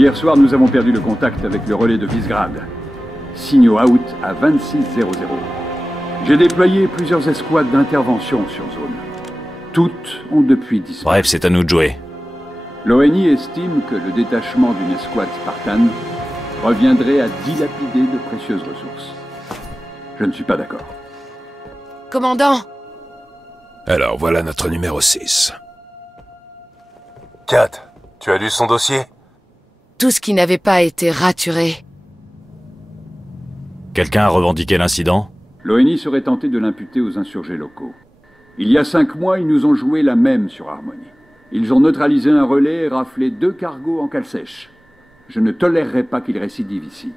Hier soir, nous avons perdu le contact avec le relais de Visegrad. Signaux out à 2600. J'ai déployé plusieurs escouades d'intervention sur zone. Toutes ont depuis disparu. Bref, c'est à nous de jouer. L'ONI estime que le détachement d'une escouade Spartan reviendrait à dilapider de précieuses ressources. Je ne suis pas d'accord. Commandant! Alors, voilà notre numéro 6. Kat, tu as lu son dossier? Tout ce qui n'avait pas été raturé. Quelqu'un a revendiqué l'incident? L'ONI serait tenté de l'imputer aux insurgés locaux. Il y a 5 mois, ils nous ont joué la même sur Harmony. Ils ont neutralisé un relais et raflé 2 cargos en cale sèche. Je ne tolérerai pas qu'ils récidivent ici.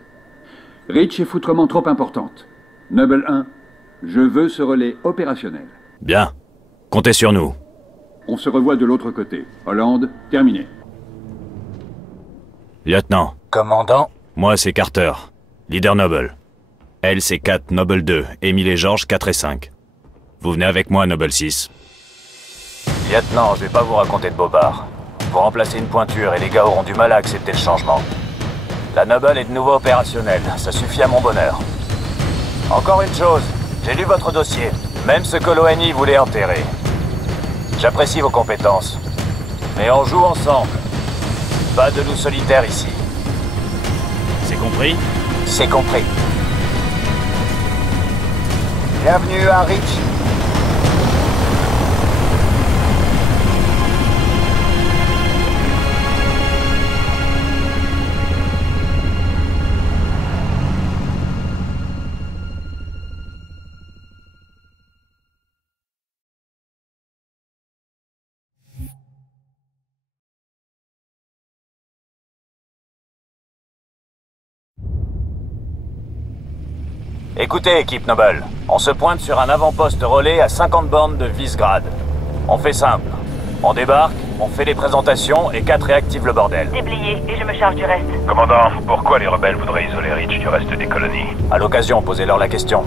Reach est foutrement trop importante. Noble 1, je veux ce relais opérationnel. Bien. Comptez sur nous. On se revoit de l'autre côté. Hollande, terminé. Lieutenant. Commandant? Moi, c'est Carter. Leader Noble. Elle, c'est 4, Noble 2. Émile et Georges, 4 et 5. Vous venez avec moi, Noble 6. Lieutenant, je vais pas vous raconter de bobards. Vous remplacez une pointure et les gars auront du mal à accepter le changement. La Noble est de nouveau opérationnelle. Ça suffit à mon bonheur. Encore une chose. J'ai lu votre dossier. Même ce que l'ONI voulait enterrer. J'apprécie vos compétences. Mais on joue ensemble. Pas de loup solitaire ici. C'est compris? C'est compris. Bienvenue à Reach. Écoutez, équipe Noble, on se pointe sur un avant-poste relais à 50 bornes de Visegrad. On fait simple. On débarque, on fait les présentations et 4 réactive le bordel. Déblayé, et je me charge du reste. Commandant, pourquoi les rebelles voudraient isoler Reach du reste des colonies? À l'occasion, posez-leur la question.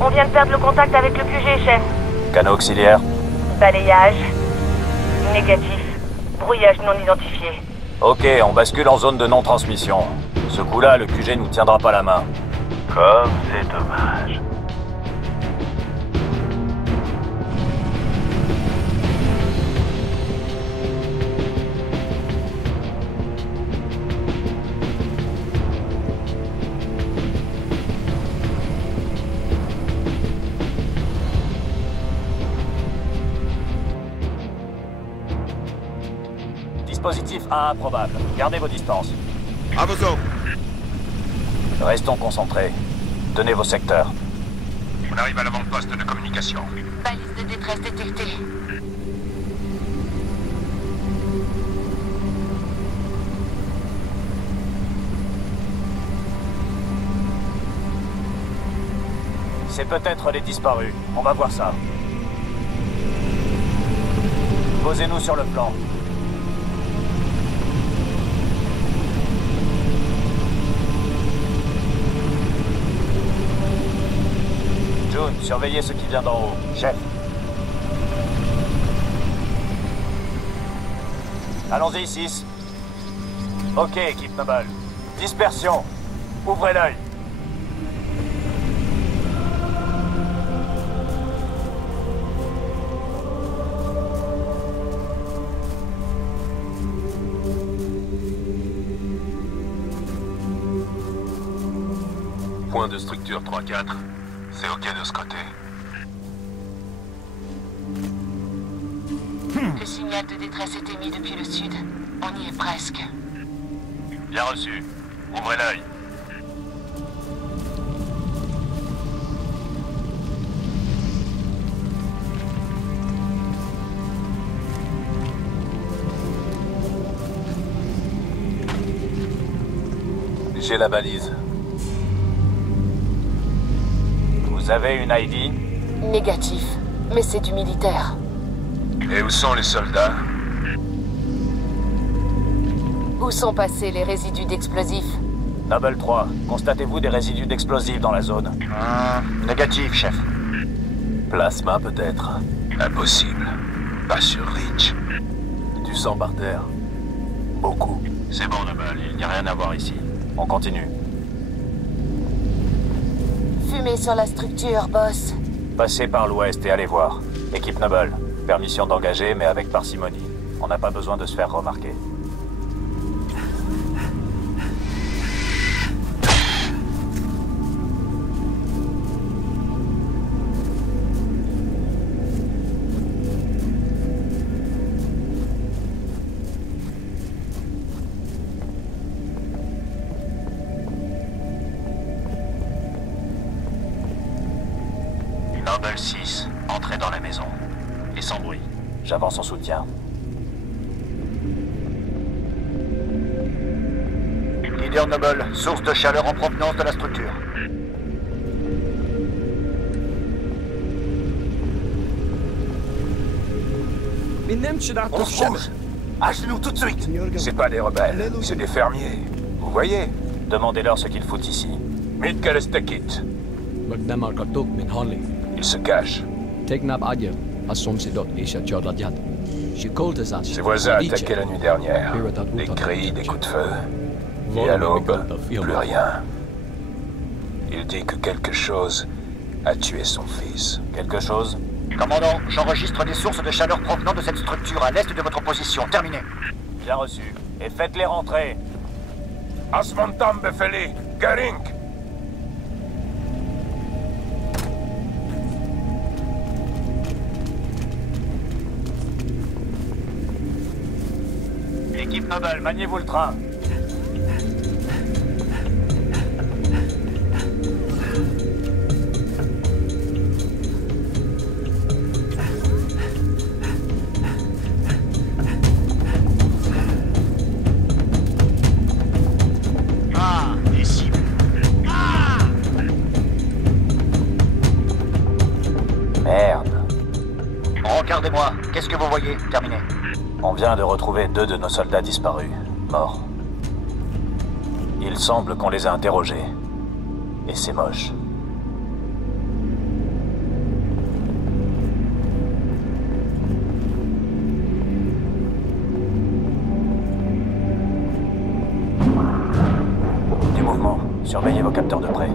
On vient de perdre le contact avec le QG, chef. Canot auxiliaire. Balayage. Négatif. Brouillage non identifié. Ok, on bascule en zone de non-transmission. Ce coup-là, le QG nous tiendra pas la main. Comme c'est dommage. Dispositif 1 improbable. Gardez vos distances. À vos ordres. Restons concentrés. Tenez vos secteurs. On arrive à l'avant-poste de communication. Balise de détresse détectée. C'est peut-être les disparus. On va voir ça. Posez-nous sur le plan. June, surveillez ce qui vient d'en haut. Chef. Allons-y, 6. Ok, équipe Noble. Dispersion. Ouvrez l'œil. Point de structure 3-4. C'est ok de ce côté. Le signal de détresse est émis depuis le sud. On y est presque. Bien reçu. Ouvrez l'œil. J'ai la balise. Vous avez une ID? Négatif. Mais c'est du militaire. Et où sont les soldats? Où sont passés les résidus d'explosifs? Noble 3, constatez-vous des résidus d'explosifs dans la zone? Négatif, chef. Plasma peut-être. Impossible. Pas sur Reach. sang par terre. Beaucoup. C'est bon, Noble, il n'y a rien à voir ici. On continue. Fumée sur la structure, boss. Passez par l'ouest et allez voir. Équipe Noble, permission d'engager, mais avec parcimonie. On n'a pas besoin de se faire remarquer. Noble 6, entrez dans la maison. Et sans bruit. J'avance en soutien. Leader Noble, source de chaleur en provenance de la structure. On fonce. À genoux tout de suite. C'est pas des rebelles, c'est des fermiers. Vous voyez? Demandez-leur ce qu'ils foutent ici. Mitkalestakit. Ils se cachent. Ses voisins attaquaient la nuit dernière. Des cris, des coups de feu. Et à l'aube, plus rien. Il dit que quelque chose a tué son fils. Quelque chose? Commandant, j'enregistre des sources de chaleur provenant de cette structure à l'est de votre position. Terminé. Bien reçu. Et faites-les rentrer. Asmontam Befeli, Garink. Équipe Noble, maniez-vous le train. Merde. Regardez-moi. Qu'est-ce que vous voyez? Terminé. On vient de retrouver 2 de nos soldats disparus, morts. Il semble qu'on les a interrogés. Et c'est moche. Du mouvement. Surveillez vos capteurs de près.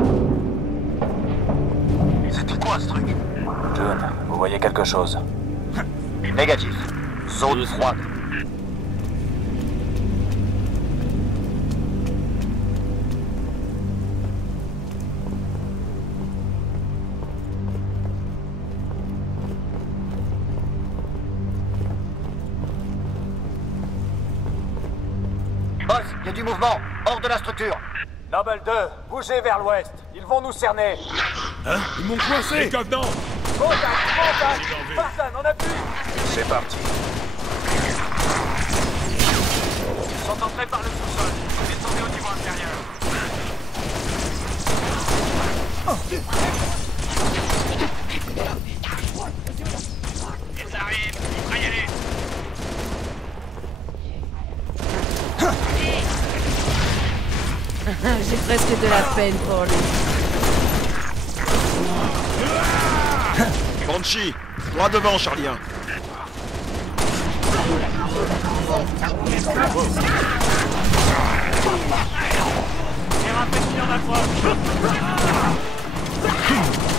C'était quoi ce truc? June, vous voyez quelque chose? Négatif. Zone froide. Boss, il y a du mouvement. Hors de la structure. Noble 2, bougez vers l'ouest. Ils vont nous cerner. Hein? Ils m'ont coincé! Les covenants! Contact! Spartan, on appuie! C'est parti. Ils sont entrés par le sous-sol. Descendez au niveau inférieur. Ils arrivent, il faut y aller. J'ai presque de la peine pour lui. Banshee, droit devant, Charlie 1.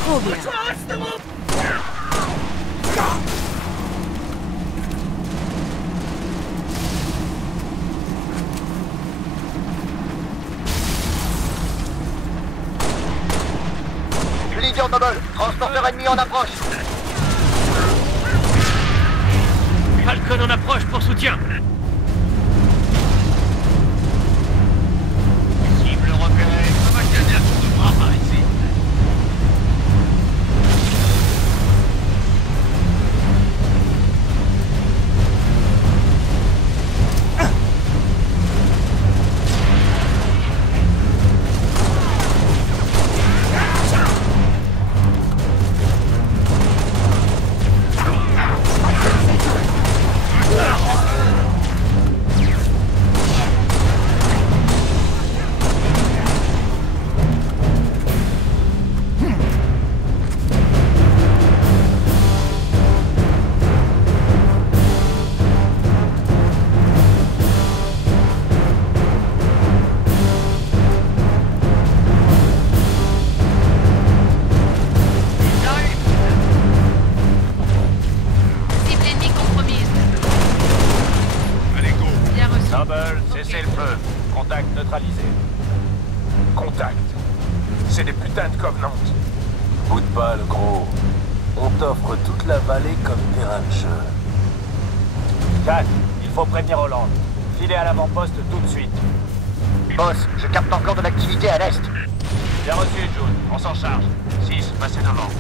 Trop bien. Leader Noble, transporteur ennemi en approche. Falcon en approche pour soutien. Cible repérée. Ça va gagner un tour de bras par ici. Contact. C'est des putains de Covenants. Boude pas, le gros. On t'offre toute la vallée comme terrain de jeu. 4, il faut prévenir Hollande. Filez à l'avant-poste tout de suite. Boss, je capte encore de l'activité à l'est. Bien reçu, June. On s'en charge. 6, passez devant.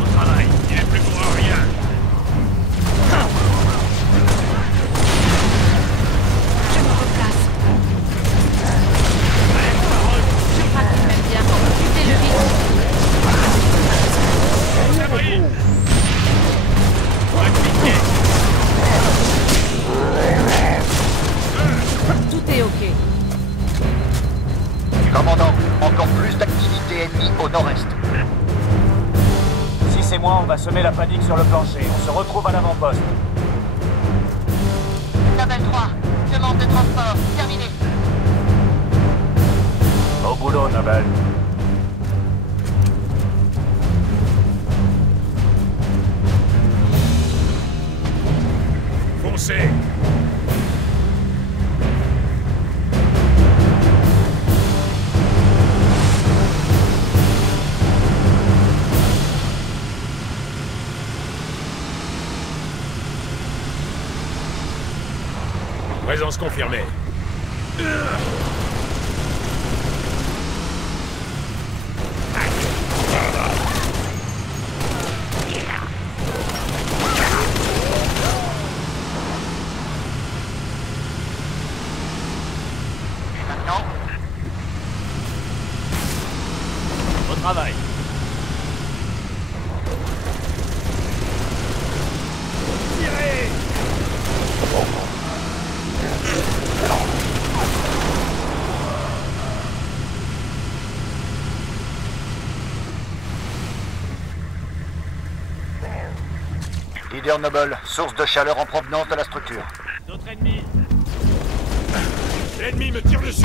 Au travail. Il est plus pour rien. Je me replace. Je crois qu'il m'aime bien. Butez-le vite. Ça brille. Tout est ok. Commandant, encore plus d'activité ennemie au nord-est. Si c'est moi, on va semer la panique sur le plancher. On se retrouve à l'avant-poste. Noble 3, demande de transport, terminé. Au boulot, Noble. Foncez. Présence confirmée. Et maintenant, Au travail. Tirez. leader Noble, source de chaleur en provenance de la structure. Notre ennemi. L'ennemi me tire dessus.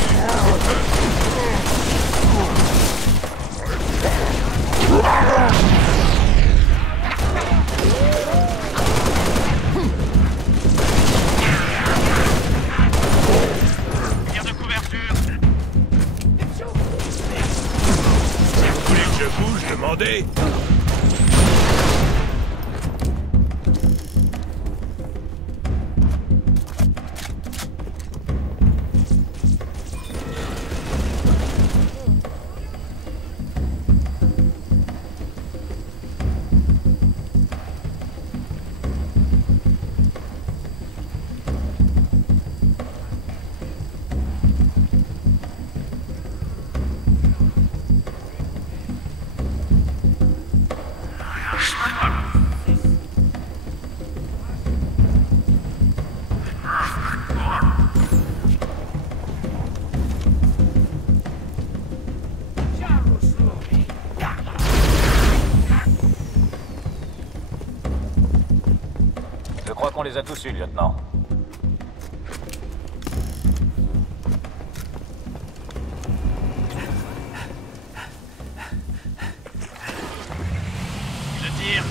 Tir de couverture. Vous voulez que je bouge, demandez. Je crois qu'on les a tous eus, lieutenant. Je tire.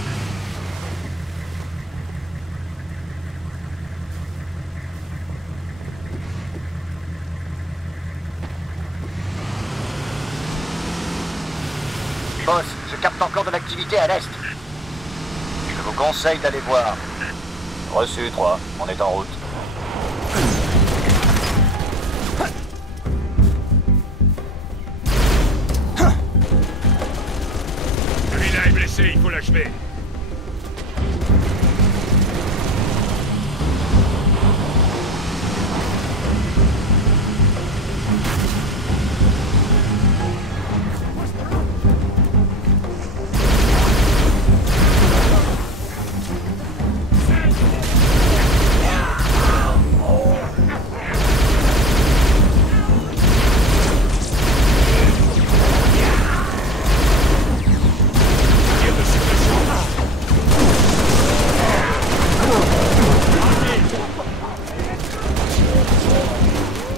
Boss, je capte encore de l'activité à l'est. Je vous conseille d'aller voir. Reçu, 3. On est en route. Celui-là est blessé, il faut l'achever.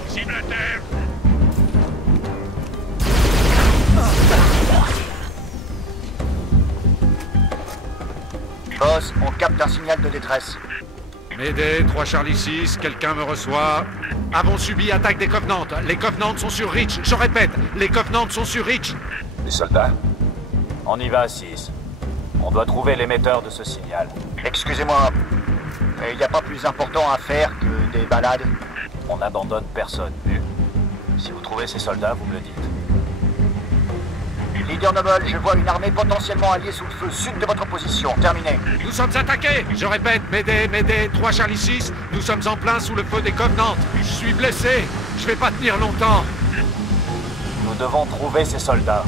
Cible à terre. Boss, on capte un signal de détresse. Mayday, 3 Charlie 6, quelqu'un me reçoit. Avons subi attaque des Covenants. Les Covenants sont sur Reach. Je répète, les Covenants sont sur Reach. Les soldats? On y va à 6. On doit trouver l'émetteur de ce signal. Excusez-moi, mais il n'y a pas plus important à faire que des balades? On n'abandonne personne, vu. Si vous trouvez ces soldats, vous me le dites. Leader Noble, je vois une armée potentiellement alliée sous le feu sud de votre position. Terminé. Nous sommes attaqués. Je répète, Mayday, 3 Charlie 6. Nous sommes en plein sous le feu des Covenants. Je suis blessé. Je vais pas tenir longtemps. Nous devons trouver ces soldats.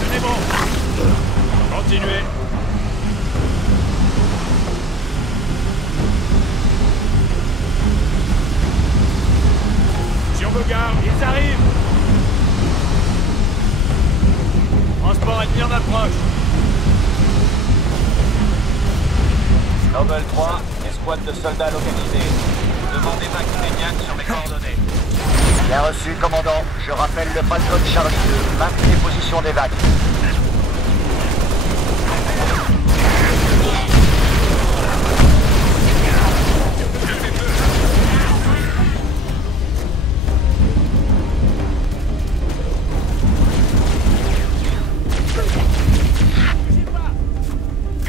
Tenez bon. Continuez. Sur vos gardes, ils arrivent. Transport ennemi en approche. Noble 3, escouade de soldats localisée. Demandez immédiate sur mes coordonnées. Bien reçu, commandant. Je rappelle le Falcon Charlie 2. Maintenez position d'évac.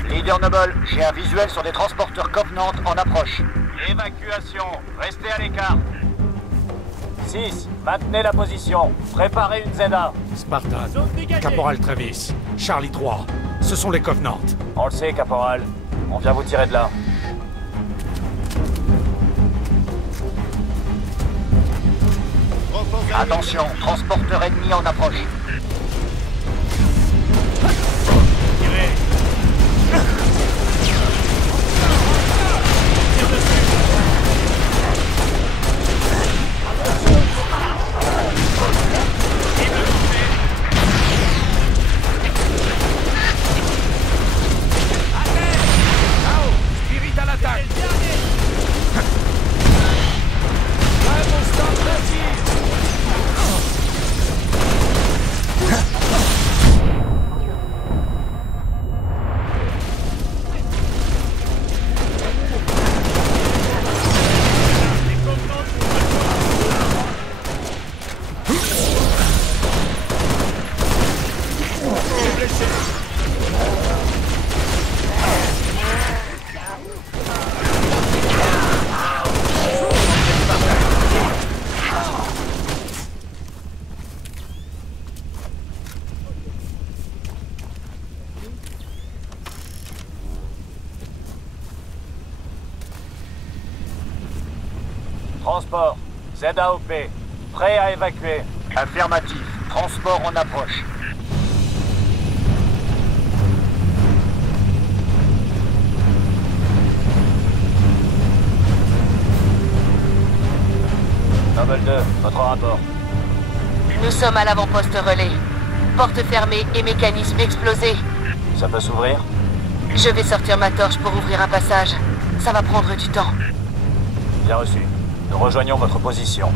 Leader Noble, j'ai un visuel sur des transporteurs Covenant en approche. Évacuation. Restez à l'écart. 6. Maintenez la position. Préparez une ZA. Spartan, Caporal Travis, Charlie 3. Ce sont les Covenants. On le sait, caporal. On vient vous tirer de là. Attention, transporteur ennemi en approche. Transport. ZAOP. Prêt à évacuer. Affirmatif. Transport en approche. Noble 2, votre rapport. Nous sommes à l'avant-poste relais. Porte fermée et mécanisme explosé. Ça peut s'ouvrir? Je vais sortir ma torche pour ouvrir un passage. Ça va prendre du temps. Bien reçu. Nous rejoignons votre position.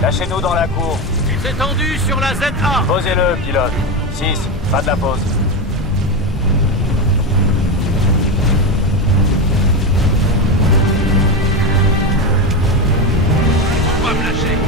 Lâchez-nous dans la cour. C'est tendu sur la ZA. Posez-le, pilote. 6, pas de la pause. On va me lâcher.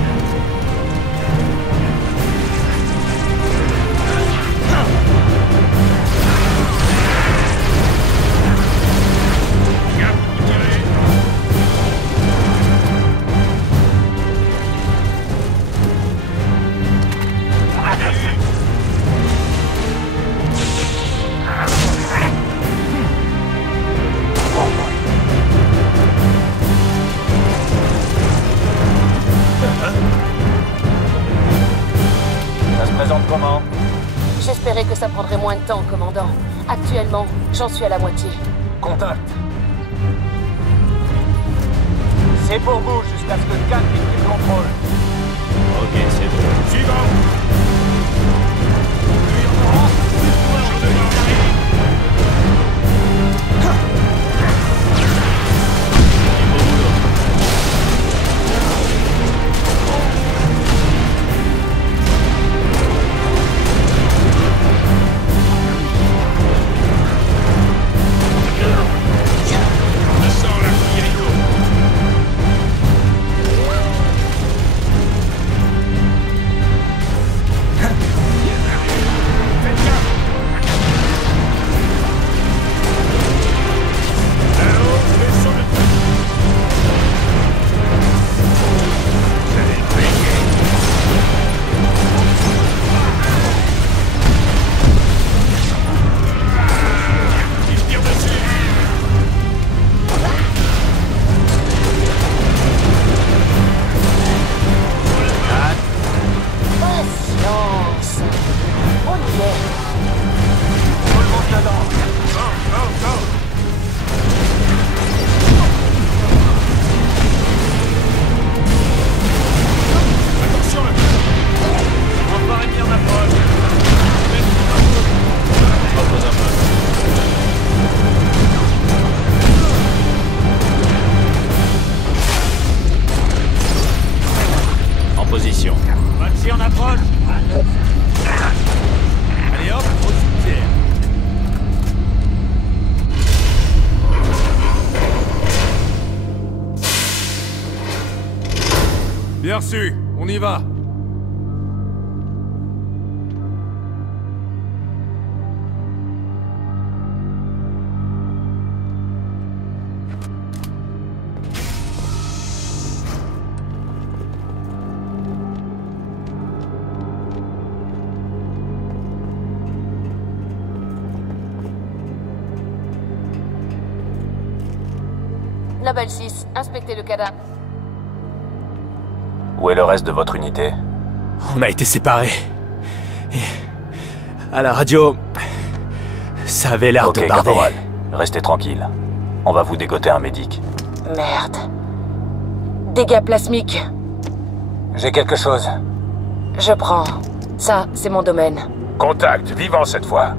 moins de temps, commandant. Actuellement, j'en suis à la moitié. Contact. C'est pour vous jusqu'à ce que 4 ait pris le contrôle. Ok, c'est bon. Suivant. Bien reçu, on y va. Noble 6, inspectez le cadavre. Où est le reste de votre unité? On a été séparés. Et à la radio, ça avait l'air de Ok, barder. caporal. Restez tranquille. On va vous dégoter un médic. Merde. Dégâts plasmiques. J'ai quelque chose. Je prends. Ça, c'est mon domaine. Contact, vivant cette fois.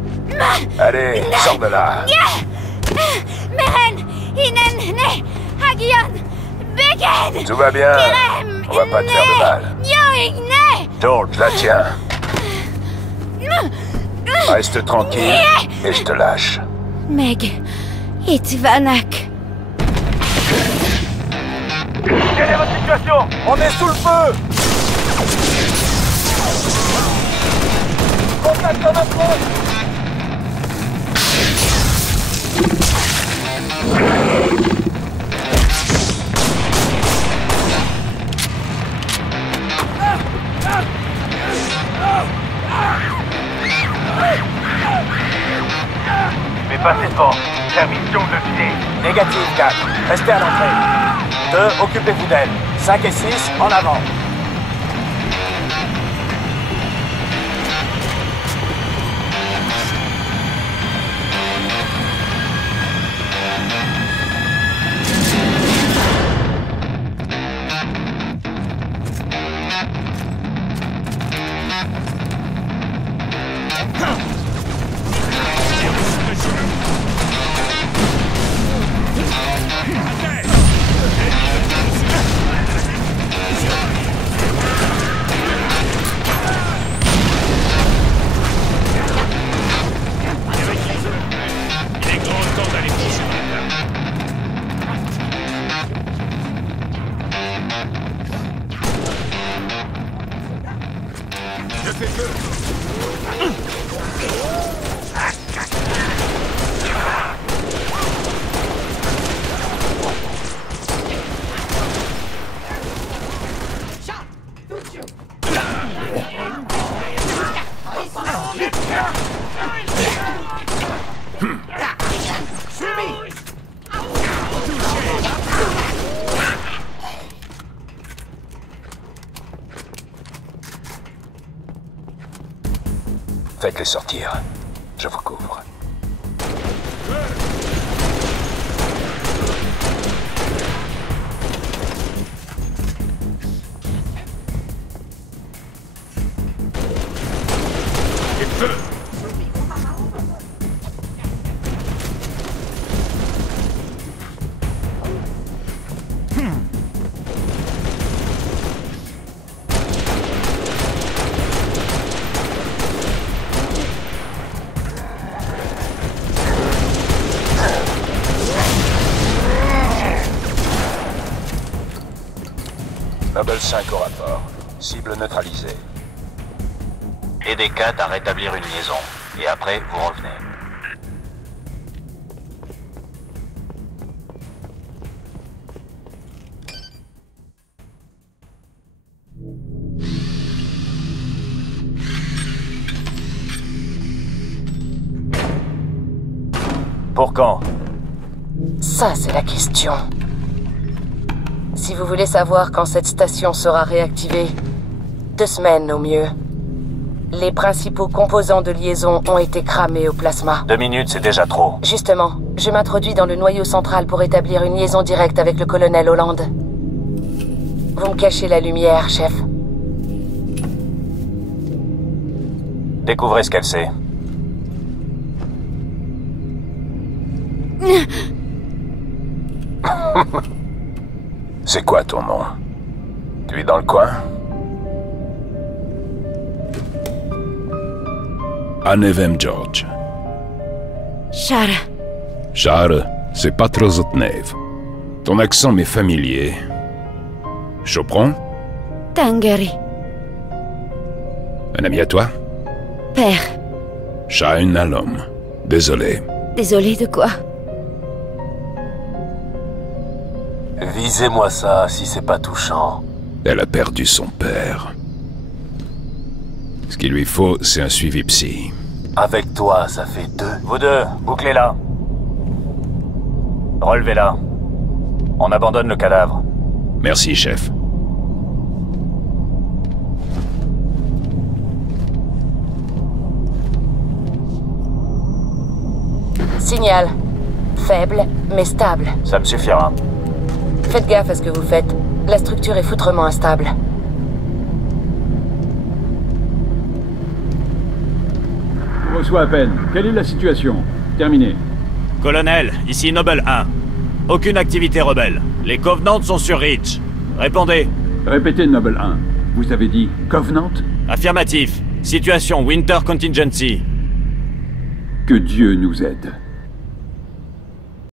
Allez, sors de là. Meren, Inen, Ne, Hagion, Begen. Tout va bien. On va pas te faire de mal. George, la tiens. Reste tranquille et je te lâche. Meg, Itvanak. Quelle est votre situation? On est sous le feu! Contact en approche! Mais passez devant. Permission de viser. Négative 4. Restez à l'entrée. 2. Occupez-vous d'elle. 5 et 6, en avant. Faites-les sortir. Je vous couvre. Noble 5 au rapport. Cible neutralisée. Aidez Kat à rétablir une liaison. Et après, vous revenez. Pour quand? Ça, c'est la question. Si vous voulez savoir quand cette station sera réactivée, 2 semaines au mieux. Les principaux composants de liaison ont été cramés au plasma. 2 minutes, c'est déjà trop. Justement, je m'introduis dans le noyau central pour établir une liaison directe avec le colonel Holland. Vous me cachez la lumière, chef. Découvrez ce qu'elle sait. C'est quoi ton nom? Tu es dans le coin? Anevem George. Shara. Shara, c'est pas trop Zotnev. Ton accent m'est familier. Chopron? Tangari. Un ami à toi? Père. Shaun Alom. Désolé. Désolé de quoi? Visez-moi ça, si c'est pas touchant. Elle a perdu son père. Ce qu'il lui faut, c'est un suivi psy. Avec toi, ça fait 2. Vous deux, bouclez-la. Relevez-la. On abandonne le cadavre. Merci, chef. Signal. Faible, mais stable. Ça me suffira. Faites gaffe à ce que vous faites. La structure est foutrement instable. On reçoit à peine. Quelle est la situation? Terminé. Colonel, ici Noble 1. Aucune activité rebelle. Les Covenants sont sur Reach. Répondez. Répétez, Noble 1. Vous avez dit Covenant? Affirmatif. Situation Winter Contingency. Que Dieu nous aide.